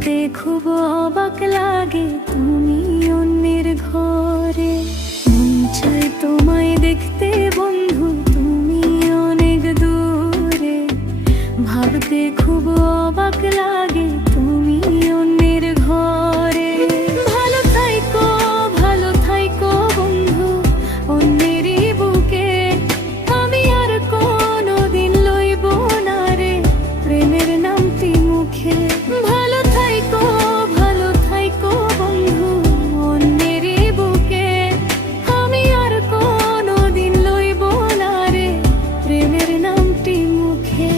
ভাবতে খুব অবাক লাগে তুমি অন্যের ঘরে। মন চায় তোমায় দেখতে বন্ধু, তুমি অনেক দূরে। ভাবতে খুব অবাক লাগে তুমি অন্যের ঘরে। ভালো থাইকো বন্ধু অন্যেরই বুকে। আমি আর কোনোদিন লইব না রে প্রেমের নামটি মুখে। ভালো থাইকো বন্ধু অন্যেরই বুকে। আমি আর কোনোদিন লইব না রে প্রেমের নামটি মুখে।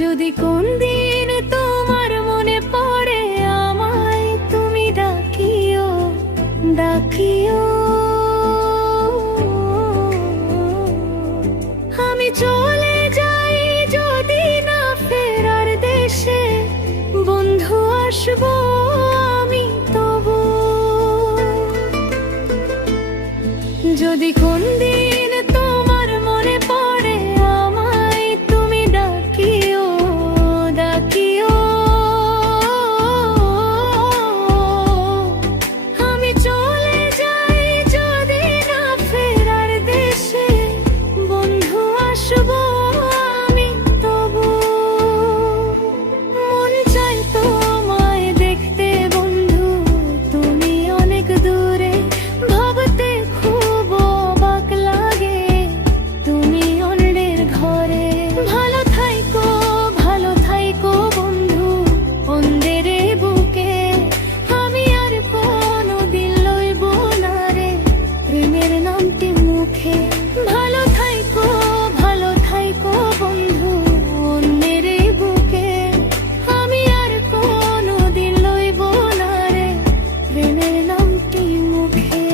যদি কোন দিন তোমার মনে পড়ে আমায়, তুমি ডাকিও। আমি চলে যাই যদি না ফেরার দেশে, বন্ধু আসবো আমি তবু। যদি কোন দিন তোমার মনে পড়ে আমায়, তুমি ডাকিও। আমি চলে যাই যদি না ফেরার দেশে, বন্ধু আসবো আমি তবু। মন চাই তোমায় দেখতে বন্ধু, তুমি অনেক দূরে। ভাবতে খুব অবাক লাগে তুমি অন্যের ঘরে। ভালো থাইকো বন্ধু অন্যের বুকে। আমি আর কোনোদিন লইব না রে প্রেমের নামটি মুখে। ভালো থাইকো বন্ধু অন্যের বুকে। আমি আর কোনোদিন লইব না রে প্রেমের নামটি মুখে।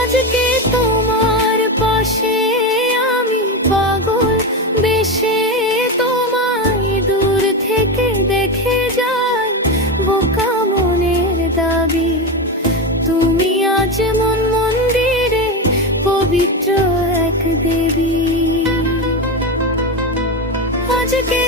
আজকে তোমার পাশে আমি পাগল বেশে, তোমায় দূর থেকে দেখে যাই বোকা মনের দাবি। তুমি আজ মন মন্দিরে পবিত্র এক দেবী। আজকে